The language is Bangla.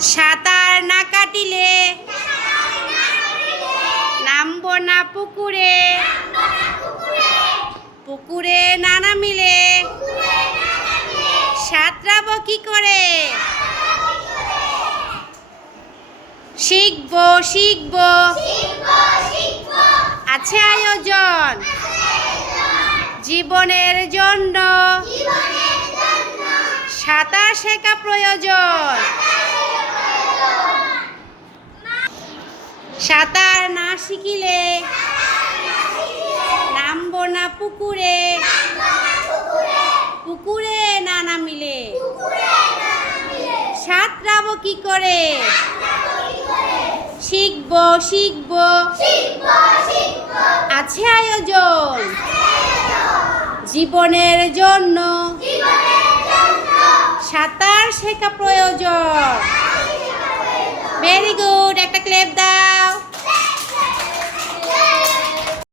সাঁতার না কাটিলে নামবো না পুকুরে, পুকুরে না নামিলে সাঁতরাবো কি করে? শিখবো শিখবো আছে আয়োজন জীবনের জন্য, সাঁতার শেখা প্রয়োজন। সাঁতার না শিখিলে নামবো না পুকুরে, পুকুরে না নামিলে সাঁতরাবো কি করে? শিখবো শিখবো আছে আয়োজন জীবনের জন্য, সাঁতার শেখা প্রয়োজন।